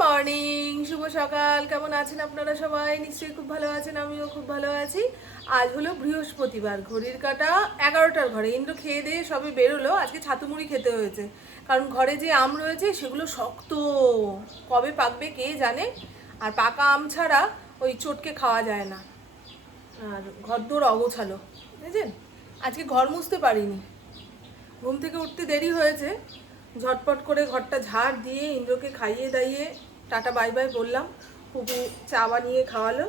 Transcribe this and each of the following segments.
Morning, শুভ সকাল। কেমন আছেন আপনারা সবাই? নিশ্চয়ই খুব ভালো আছেন, আমিও খুব ভালো আছি। আজ হলো বৃহস্পতিবার, ঘড়ির কাঁটা 11টার ঘরে। ইন্দ্র খেয়ে দিয়ে সবে বেরোলো। আজকে ছাতু মুড়ি খেতে হয়েছে, কারণ ঘরে যে আম রয়েছে সেগুলো শক্ত, কবে পাকবে কে জানে। আর পাকা আম ছাড়া ওই চটকে খাওয়া যায় না। আর ঘরদোর অগোছালো, বুঝেছেন। আজকে ঘর মুছতে পারিনি, ঘুম থেকে উঠতে দেরি হয়েছে। ঝটপট করে ঘরটা ঝাড় দিয়ে ইন্দ্রকে খাইয়ে দাইয়ে টাটা বাই বাই বললাম। পুপু চা বানিয়ে খাওয়ালো।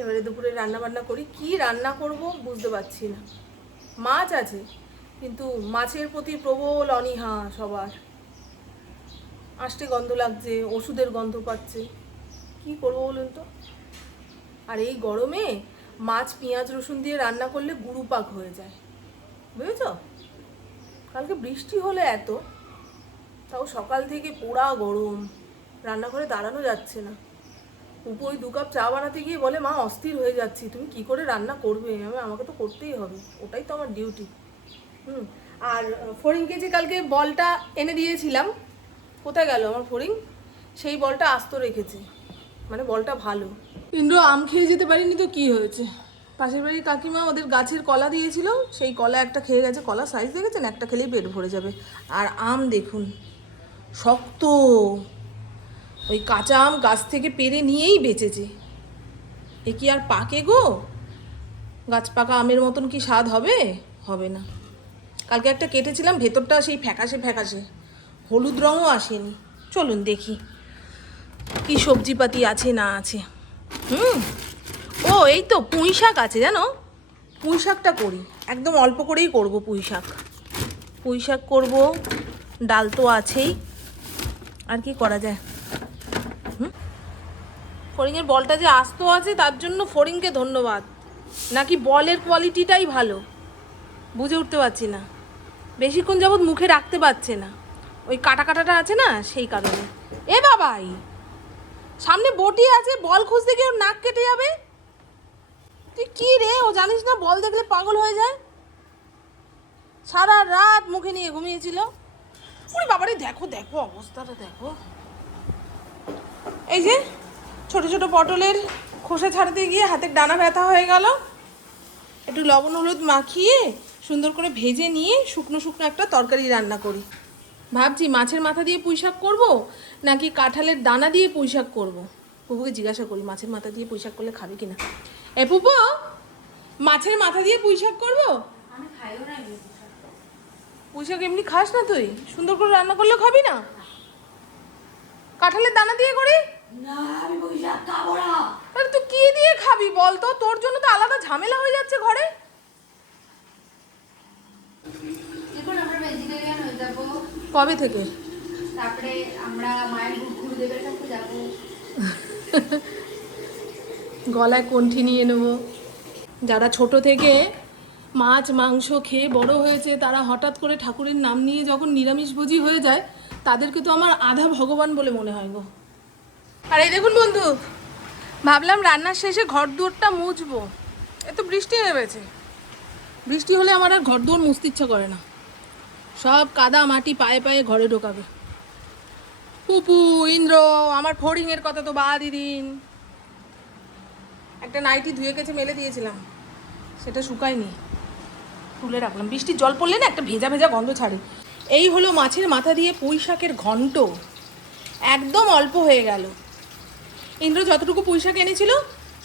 এবারে দুপুরে রান্না বান্না করি। কি রান্না করব বুঝতে পারছি না। মাছ আছে, কিন্তু মাছের প্রতি প্রবল অনীহা সবার। আষ্টে গন্ধ লাগছে, ওষুধের গন্ধ পাচ্ছে। কি করবো বলুন তো। আর এই গরমে মাছ পেঁয়াজ রসুন দিয়ে রান্না করলে গুরুপাক হয়ে যায়, বুঝেছ। কালকে বৃষ্টি হলে এত, তাও সকাল থেকে পোড়া গরম, রান্নাঘরে দাঁড়ানো যাচ্ছে না। উপর ওই 2 কাপ চা বানাতে গিয়ে বলে, মা অস্থির হয়ে যাচ্ছি, তুমি কি করে রান্না করবে? আমাকে তো করতেই হবে, ওটাই তো আমার ডিউটি। আর ফড়িংকে যে কালকে বলটা এনে দিয়েছিলাম, কোথায় গেল আমার ফড়িং? সেই বলটা আস্ত রেখেছে, মানে বলটা ভালো। ইন্দ্র আম খেয়ে যেতে পারিনি তো কি হয়েছে? পাশের বাড়ির কাকিমা ওদের গাছের কলা দিয়েছিল, সেই কলা একটা খেয়ে গেছে। কলা সাইজ দেখেছেন, একটা খেলেই পেট ভরে যাবে। আর আম দেখুন, শক্ত। ওই কাঁচা আম গাছ থেকে পেড়ে নিয়েই বেঁচেছে। এ কি আর পাকে গো? গাছ পাকা আমের মতন কি স্বাদ হবে? হবে না। কালকে একটা কেটেছিলাম, ভেতরটা সেই ফ্যাকাশে ফ্যাকাশে, হলুদ রঙও আসেনি। চলুন দেখি কি সবজিপাতি আছে না আছে। ও এই তো পুঁই শাক আছে, জানো। পুঁই শাকটা করি, একদম অল্প করেই করব পুঁই শাক। পুঁই শাক করবো, ডাল তো আছেই। আর কি করা যায়? ফড়িংয়ের বলটা যে আস্ত আছে তার জন্য ফড়িংকে ধন্যবাদ, নাকি বলের কোয়ালিটিটাই ভালো বুঝে উঠতে পারছি না। বেশিক্ষণ যাবৎ মুখে রাখতে পারছে না, ওই কাটা কাটাটা আছে না, সেই কারণে। এ বাবাই, সামনে বটি আছে, বল খুঁজতে গিয়ে ওর নাক কেটে যাবে। তুই কি রে, ও জানিস না বল দেখলে পাগল হয়ে যায়? সারা রাত মুখে নিয়ে ঘুমিয়েছিল। ওরে বাবারে, দেখো দেখো অবস্থাটা দেখো। এই যে ছোট ছোট পটলের খোসা ছাড়াতে গিয়ে হাতের ডানা ব্যথা হয়ে গেল। একটু লবণ হলুদ মাখিয়ে সুন্দর করে ভেজে নিয়ে শুকনো শুকনো একটা তরকারি রান্না করি। ভাবছি মাছের মাথা দিয়ে পুঁই শাক করবো, নাকি কাঁঠালের দানা দিয়ে পুঁই শাক করবো। পুপুকে জিজ্ঞাসা করি মাছের মাথা দিয়ে পুঁই শাক করলে খাবে কিনা। এ পুপু, মাছের মাথা দিয়ে পুঁই শাক করবো? পুঁই শাক এমনি খাস না তুই? সুন্দর করে রান্না করলেও খাবি না? কাঁঠালের দানা দিয়ে করি না, আমি পুঁই শাক খাবো না। আরে তুই কি দিয়ে খাবি বল তো? তোর জন্য তো আলাদা ঝামেলা হয়ে যাচ্ছে ঘরে। এখন আমরা ভেজিটেরিয়ান হয়ে যাব। কবে থেকে? তারপরে আমরা মায়ের গুরুদেবের কাছে যাব। গলায় কণ্ঠি নিয়ে নেব। যারা ছোট থেকে মাছ মাংস খেয়ে বড় হয়েছে, তারা হঠাৎ করে ঠাকুরের নাম নিয়ে যখন নিরামিষভোজী হয়ে যায়, তাদেরকে তো আমার আধা ভগবান বলে মনে হয় গো। আর এই দেখুন বন্ধু, ভাবলাম রান্নার শেষে ঘর দুয়ারটা মুছবো। এত বৃষ্টি নেমেছে, বৃষ্টি হলে আমার আর ঘর দুয়ার মুছতে ইচ্ছা করে না। সব কাদা মাটি পায়ে পায়ে ঘরে ঢোকাবে। পুপু, ইন্দ্র, আমার ফড়িংয়ের কথা তো বাদই দিন। একটা নাইটি ধুয়ে গেছে, মেলে দিয়েছিলাম, সেটা শুকায়নি, তুলে রাখলাম। বৃষ্টির জল পড়লে না একটা ভেজা ভেজা গন্ধ ছাড়ে। এই হলো মাছের মাথা দিয়ে পুঁই শাকের ঘন্ট। একদম অল্প হয়ে গেল। ইন্দ্র যতটুকু পুঁই শাক এনেছিল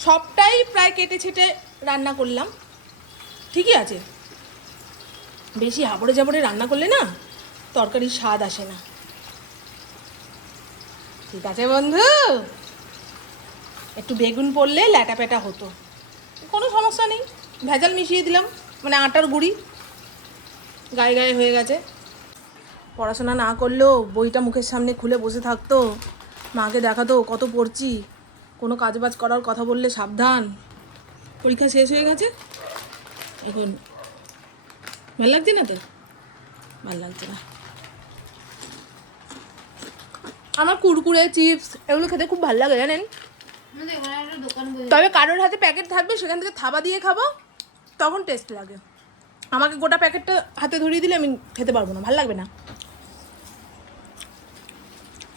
সবটাই প্রায় কেটে ছেটে রান্না করলাম। ঠিকই আছে, বেশি হাবড়ে জাবড়ে রান্না করলে না তরকারির স্বাদ আসে না। ঠিক আছে বন্ধু, একটু বেগুন পড়লে ল্যাটা প্যাটা হতো, কোনো সমস্যা নেই। ভেজাল মিশিয়ে দিলাম, মানে আটার গুঁড়ি গায়ে গায়ে হয়ে গেছে। পড়াশোনা না করলেও বইটা মুখের সামনে খুলে বসে থাকতো, মাকে দেখাতো কত পড়ছি। কোনো কাজবাজ করার কথা বললে সাবধান। পরীক্ষা শেষ হয়ে গেছে, এখন ভাল লাগছে না তো? ভাল লাগছে না। আমার কুরকুরে চিপস এগুলো খেতে খুব ভালো লাগে জানেন। তবে কারোর হাতে প্যাকেট থাকবে, সেখান থেকে থাবা দিয়ে খাবো, তখন টেস্ট লাগে। আমাকে গোটা প্যাকেটটা হাতে ধরিয়ে দিলে আমি খেতে পারবো না, ভালো লাগবে না।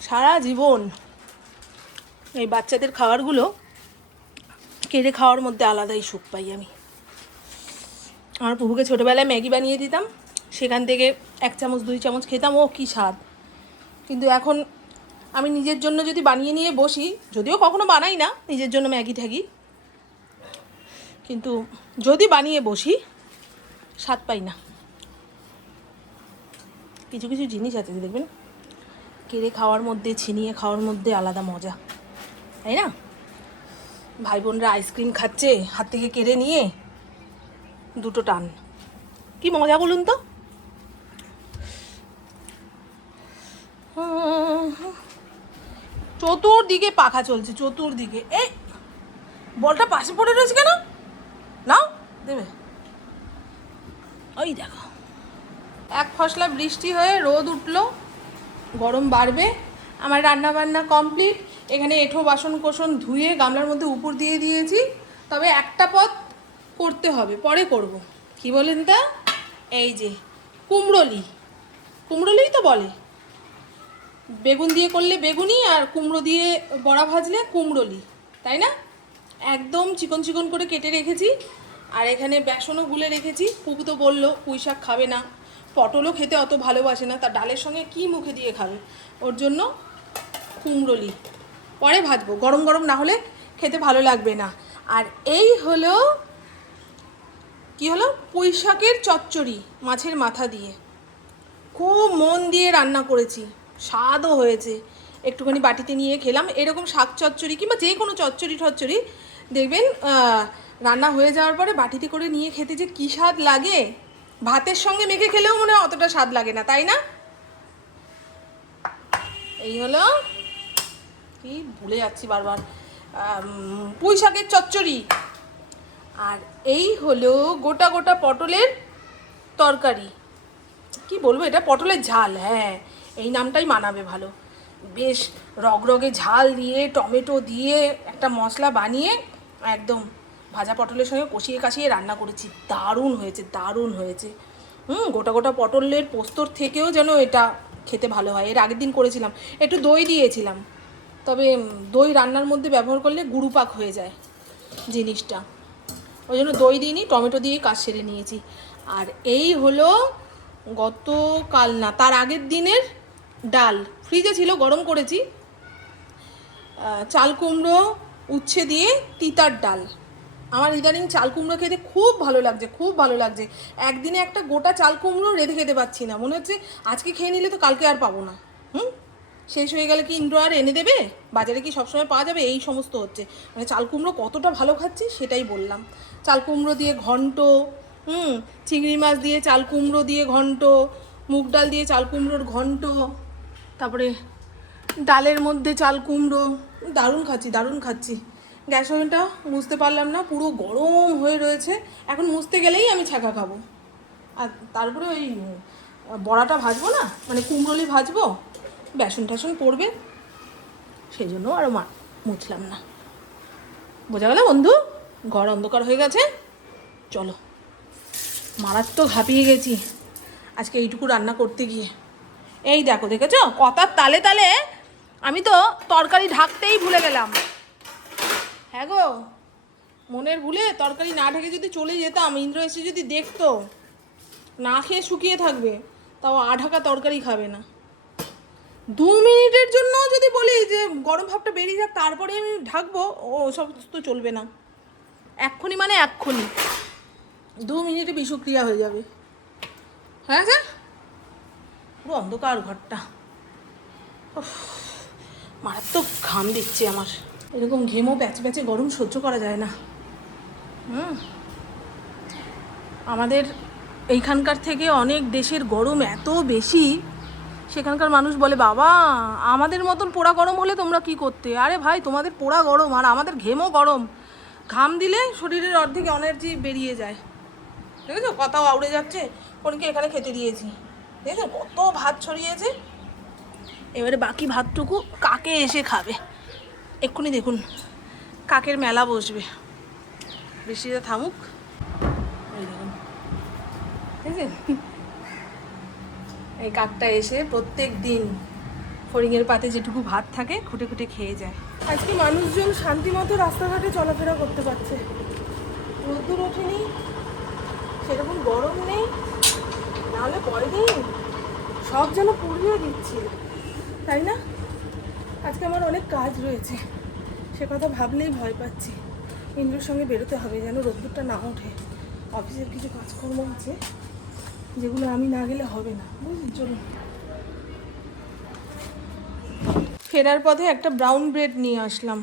সারা জীবন এই বাচ্চাদের খাবারগুলো কেড়ে খাওয়ার মধ্যে আলাদাই সুখ পাই আমি। আমার প্রভুকে ছোটোবেলায় ম্যাগি বানিয়ে দিতাম, সেখান থেকে 1 চামচ 2 চামচ খেতাম, ও কী স্বাদ। কিন্তু এখন আমি নিজের জন্য যদি বানিয়ে নিয়ে বসি, যদিও কখনো বানাই না নিজের জন্য ম্যাগি ট্যাগি, কিন্তু যদি বানিয়ে বসি স্বাদ পাই না। কিছু কিছু জিনিস আছে দেখবেন কেড়ে খাওয়ার মধ্যে, ছিনিয়ে খাওয়ার মধ্যে আলাদা মজা, তাই না? ভাই বোনরা আইসক্রিম খাচ্ছে, হাত থেকে কেড়ে নিয়ে দুটো টান, কি মজা বলুন তো। চতুর্দিকে পাখা চলছে, চতুর্দিকে। এই বলটা পাশে পড়ে রয়েছে কেন? নাও, দেবে। ওই দেখো, এক ফসলা বৃষ্টি হয়ে রোদ উঠলো, গরম বাড়বে। আমার রান্না বান্না কমপ্লিট। এখানে এঁঠো বাসন কোসন ধুয়ে গামলার মধ্যে উপর দিয়ে দিয়েছি। তবে একটা পদ করতে হবে, পরে করব। কি বলেন তা? এই যে কুমড়োলি, কুমড়োলিই তো বলে। বেগুন দিয়ে করলে বেগুনি, আর কুমড়ো দিয়ে বড়া ভাজলে কুমড়োলি, তাই না? একদম চিকন চিকন করে কেটে রেখেছি। আর এখানে বেসনও গুলে রেখেছি। পুপু তো বললো পুঁই শাক খাবে না, পটলও খেতে অত ভালোবাসে না, তার ডালের সঙ্গে কি মুখে দিয়ে খাবে, ওর জন্য কুমড়োলি পরে ভাজবো। গরম গরম না হলে খেতে ভালো লাগবে না। আর এই হলো, কি হলো, পুঁই শাকের চচ্চড়ি মাছের মাথা দিয়ে। খুব মন দিয়ে রান্না করেছি, স্বাদও হয়েছে। একটুখানি বাটিতে নিয়ে খেলাম। এরকম শাক চচ্চড়ি কিংবা যে কোনো চচ্চড়ি টচ্চড়ি দেখবেন রান্না হয়ে যাওয়ার পরে বাটিতে করে নিয়ে খেতে যে কী স্বাদ লাগে, ভাতের সঙ্গে মেখে খেলেও মনে হয় অতটা স্বাদ লাগে না, তাই না? এই হলো, কি ভুলে যাচ্ছি বারবার, পুঁই শাকের চচ্চড়ি। আর এই হলো গোটা গোটা পটলের তরকারি। কি বলবো, এটা পটলের ঝাল, হ্যাঁ এই নামটাই মানাবে ভালো। বেশ রগরগে ঝাল দিয়ে, টমেটো দিয়ে একটা মশলা বানিয়ে একদম ভাজা পটলের সঙ্গে কষিয়ে কাশিয়ে রান্না করেছি। দারুণ হয়েছে, দারুণ হয়েছে। গোটা গোটা পটলের পোস্তর থেকেও যেন এটা খেতে ভালো হয়। এর আগের দিন করেছিলাম, একটু দই দিয়েছিলাম, তবে দই রান্নার মধ্যে ব্যবহার করলে গুরুপাক হয়ে যায় জিনিসটা, ওই জন্য দই দিইনি, টমেটো দিয়ে কাজ সেরে নিয়েছি। আর এই হলো গতকাল না তার আগের দিনের ডাল, ফ্রিজে ছিল, গরম করেছি। চাল কুমড়ো উচ্ছে দিয়ে তিতার ডাল। আমার ইদানিং চাল কুমড়ো খেতে খুব ভালো লাগছে, খুব ভালো লাগছে। একদিনে একটা গোটা চাল কুমড়ো রেঁধে খেতে পাচ্ছি না, মনে হচ্ছে আজকে খেয়ে নিলে তো কালকে আর পাবো না। শেষ হয়ে গেলে কি ইন্দ্র আর এনে দেবে? বাজারে কি সবসময় পাওয়া যাবে? এই সমস্ত হচ্ছে, মানে চাল কুমড়ো কতটা ভালো খাচ্ছি সেটাই বললাম। চাল কুমড়ো দিয়ে ঘন্ট, চিংড়ি মাছ দিয়ে চাল কুমড়ো দিয়ে ঘন্ট, মুগ ডাল দিয়ে চাল কুমড়োর ঘন্ট, তারপরে ডালের মধ্যে চাল কুমড়ো। দারুণ খাচ্ছি, দারুণ খাচ্ছি। গ্যাস ওভেনটা মুছতে পারলাম না, পুরো গরম হয়ে রয়েছে। এখন মুছতে গেলেই আমি ছ্যাঁকা খাবো। আর তারপরে ওই বড়াটা ভাজবো না, মানে কুমড়োলি ভাজবো, বেসন টেসন পড়বে, সেই জন্য আরও মুছলাম না। বোঝা গেল বন্ধু? ঘর অন্ধকার হয়ে গেছে, চলো। মারাত্মক হাঁপিয়ে গেছি আজকে এইটুকু রান্না করতে গিয়ে। এই দেখো, দেখেছো কথার তালে তালে আমি তো তরকারি ঢাকতেই ভুলে গেলাম। হ্যাঁ গো, মনের ভুলে তরকারি না ঢেকে যদি চলে যেতাম, ইন্দ্র এসে যদি দেখতো, না খেয়ে শুকিয়ে থাকবে, তাও ঢাকা তরকারি খাবে না। 2 মিনিটের জন্য যদি বলি যে গরম ভাবটা বেরিয়ে যাক তারপরে আমি ঢাকবো, ও সব তো চলবে না। এক্ষুনি মানে এক্ষুনি 2 মিনিটে বিষক্রিয়া হয়ে যাবে। হ্যাঁ স্যার, পুরো অন্ধকার ঘরটা। মারাত্মক ঘাম দিচ্ছে আমার। এরকম ঘেমো প্যাচে প্যাচে গরম সহ্য করা যায় না। আমাদের এইখানকার থেকে অনেক দেশের গরম এত বেশি, সেখানকার মানুষ বলে বাবা আমাদের মতন পোড়া গরম হলে তোমরা কি করতে? আরে ভাই, তোমাদের পোড়া গরম আর আমাদের ঘেমও গরম। ঘাম দিলে শরীরের অর্ধেক এনার্জি বেরিয়ে যায়। ঠিক আছে, কথাও আউড়ে যাচ্ছে। কোনকে এখানে খেতে দিয়েছি, ঠিক আছে, কত ভাত ছড়িয়েছে। এবারে বাকি ভাতটুকু কাকে এসে খাবে। এক্ষুনি দেখুন কাকের মেলা বসবে, বৃষ্টিটা থামুক। এই দেখুন, ঠিক আছে, এই কাকটা এসে প্রত্যেক দিন ফড়িংয়ের পাতে যেটুকু ভাত থাকে খুঁটে খুঁটে খেয়ে যায়। আজকে মানুষজন শান্তি মতো রাস্তাঘাটে চলাফেরা করতে পারছে, রোদ্দুর ওঠেনি, সেরকম গরম নেই, নাহলে পরের দিন সব যেন পুড়িয়ে দিচ্ছিল, তাই না? আজকে আমার অনেক কাজ রয়েছে, সে কথা ভাবলেই ভয় পাচ্ছি। ইন্দ্রর সঙ্গে বেরোতে হবে যেন রোদ্দুরটা না ওঠে। অফিসের কিছু কাজকর্ম আছে যেগুলো আমি না গেলে হবে না, বুঝলি? চলুন। ফেরার পথে একটা ব্রাউন ব্রেড নিয়ে আসলাম।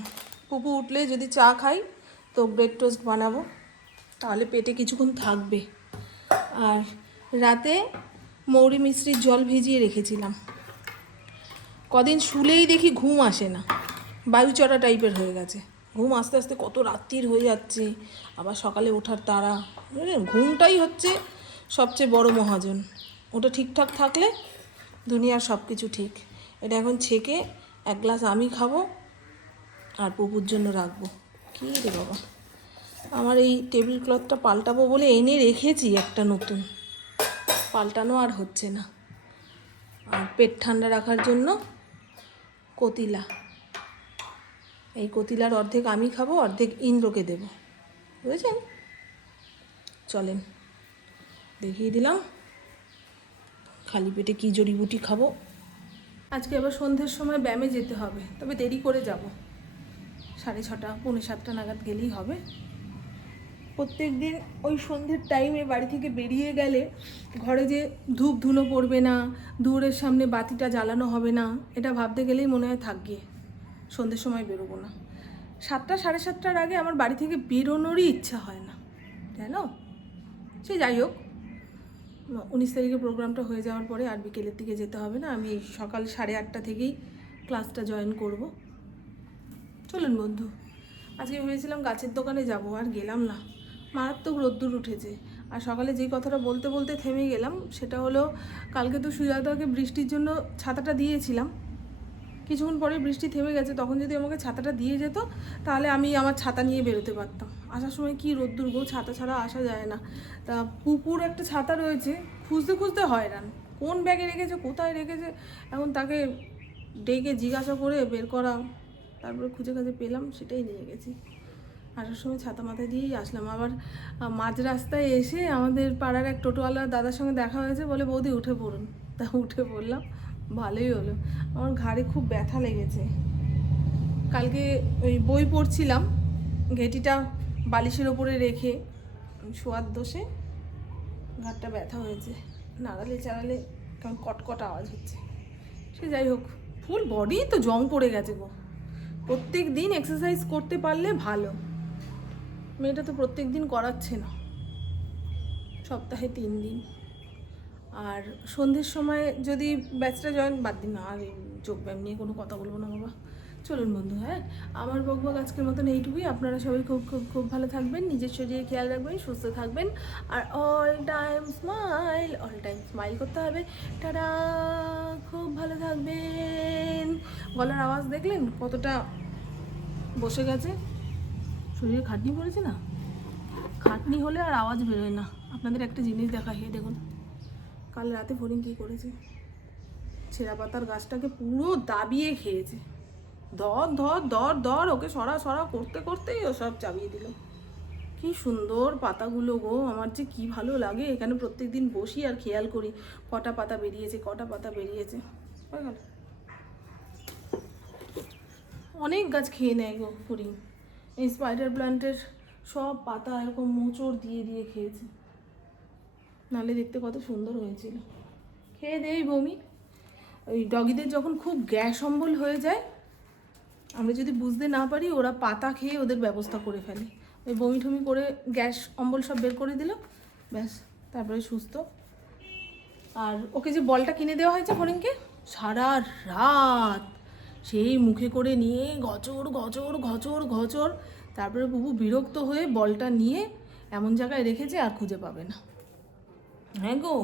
পুপু উঠলে যদি চা খাই তো ব্রেড টোস্ট বানাবো, তাহলে পেটে কিছুক্ষণ থাকবে। আর রাতে মৌরি মিশ্রির জল ভিজিয়ে রেখেছিলাম। কদিন শুলেই দেখি ঘুম আসে না, বায়ু চড়া টাইপের হয়ে গেছে। ঘুম আস্তে আস্তে কত রাত্রির হয়ে যাচ্ছে, আবার সকালে ওঠার তাড়া। বুঝলেন, ঘুমটাই হচ্ছে সবচেয়ে বড় মহাজন। ওটা ঠিকঠাক থাকলে দুনিয়ার সব কিছু ঠিক। এটা এখন ছেঁকে এক গ্লাস আমি খাবো আর পুপুর জন্য রাখবো। কী রে বাবা, আমার এই টেবিল ক্লথটা পাল্টাবো বলে এনে রেখেছি একটা নতুন, পাল্টানো আর হচ্ছে না। আর পেট ঠান্ডা রাখার জন্য কতিলা, এই কতিলার অর্ধেক আমি খাবো, অর্ধেক ইন্দ্রকে দেব, বুঝেছেন? চলেন দেখিয়ে দিলাম খালি পেটে কী জড়িবুটি খাবো। আজকে আবার সন্ধ্যের সময় ব্যায়ামে যেতে হবে, তবে দেরি করে যাব, 6:30 পৌনে 7টা নাগাদ গেলেই হবে। প্রত্যেক দিন ওই সন্ধ্যের টাইমে বাড়ি থেকে বেরিয়ে গেলে ঘরে যে ধূপ ধুনো পড়বে না, দূরের সামনে বাতিটা জ্বালানো হবে না, এটা ভাবতে গেলেই মনে হয় থাক গিয়ে সন্ধ্যের সময় বেরোবো না। 7টা 7:30টার আগে আমার বাড়ি থেকে বেরোনোরই ইচ্ছা হয় না, জানো? সে যাই হোক, 19 তারিখে প্রোগ্রামটা হয়ে যাওয়ার পরে আর বিকেলের দিকে যেতে হবে না। আমি সকাল 8:30 থেকেই ক্লাসটা জয়েন করব। চলুন বন্ধু, আজকে ভেবেছিলাম গাছের দোকানে যাব, আর গেলাম না, মারাত্মক রোদ্দুর উঠেছে। আর সকালে যেই কথাটা বলতে বলতে থেমে গেলাম সেটা হলো, কালকে তো সুজাতাকে বৃষ্টির জন্য ছাতাটা দিয়েছিলাম, কিছুক্ষণ পরে বৃষ্টি থেমে গেছে। তখন যদি আমাকে ছাতাটা দিয়ে যেত তাহলে আমি আমার ছাতা নিয়ে বেরোতে পারতাম। আসার সময় কি রোদ্দুর গো, ছাতা ছাড়া আসা যায় না। তা পুকুর একটা ছাতা রয়েছে, খুঁজতে খুঁজতে হয়রান, কোন ব্যাগে রেখেছে, কোথায় রেখেছে, এখন তাকে ডেকে জিজ্ঞাসা করে বের করা, তারপরে খুঁজে খুঁজে পেলাম, সেটাই নিয়ে গেছি। আসার সময় ছাতা মাথায় দিয়েই আসলাম। আবার মাঝ রাস্তায় এসে আমাদের পাড়ার এক টোটোওয়ালার দাদার সঙ্গে দেখা হয়েছে, বলে বৌদি উঠে পড়ুন, তা উঠে পড়লাম, ভালোই হলো। আমার ঘাড়ে খুব ব্যথা লেগেছে, কালকে ওই বই পড়ছিলাম, ঘেঁটিটা বালিশের ওপরে রেখে শোয়ার দোষে ঘাড়টা ব্যথা হয়েছে, নাড়ালে চাড়ালে কেমন কটকট আওয়াজ হচ্ছে। সে যাই হোক, ফুল বডি তো জং পড়ে গেছে গো। প্রত্যেক দিন এক্সারসাইজ করতে পারলে ভালো, মেয়েটা তো প্রত্যেক দিন করাচ্ছে না, সপ্তাহে 3 দিন। আর সন্ধ্যের সময় যদি ব্যাচটা জয়েন, বাদ দিন না, আর যোগব্যায়াম নিয়ে কোনো কথা বলবো না বাবা। চলুন বন্ধু, হ্যাঁ, আমার বকবক আজকের মতন এইটুকুই। আপনারা সবাই খুব খুব খুব ভালো থাকবেন, নিজের শরীরে খেয়াল রাখবেন, সুস্থ থাকবেন, আর অল টাইম স্মাইল করতে হবে। টাটা, খুব ভালো থাকবেন। গলার আওয়াজ দেখলেন কতটা বসে গেছে, শরীরে খাটনি পড়েছে না? খাটনি হলে আর আওয়াজ বেরোয় না। আপনাদের একটা জিনিস দেখাই, দেখুন কাল রাতে ফড়িং কী করেছে, ছেঁড়া পাতার গাছটাকে পুরো দাবিয়ে খেয়েছে। ধর ধর ধর ধর, ওকে সরা সরা করতে করতেই ও সব চাবিয়ে দিল। কি সুন্দর পাতাগুলো গো, আমার যে কি ভালো লাগে। এখানে প্রত্যেক দিন বসি আর খেয়াল করি কটা পাতা বেরিয়েছে, কটা পাতা বেরিয়েছে। হয়ে গেল, অনেক গাছ খেয়ে নেয় গো ফড়িং। এই স্পাইডার প্ল্যান্টের সব পাতা এরকম মোচড় দিয়ে দিয়ে খেয়েছে, নালে দেখতে কত সুন্দর হয়েছিল। খেয়ে দেই বমি। ওই ডগিদের যখন খুব গ্যাস অম্বল হয়ে যায়, আমরা যদি বুঝতে না পারি, ওরা পাতা খেয়ে ওদের ব্যবস্থা করে ফেলে। ওই বমি টমি করে গ্যাস অম্বল সব বের করে দিল, ব্যাস, তারপরে সুস্থ। আর ওকে যে বলটা কিনে দেওয়া হয়েছে ফড়িংকে, সারা রাত সেই মুখে করে নিয়ে গচর গচর ঘচর ঘচর, তারপরে বুবু বিরক্ত হয়ে বলটা নিয়ে এমন জায়গায় রেখেছে আর খুঁজে পাবে না। হ্যাঁ গো।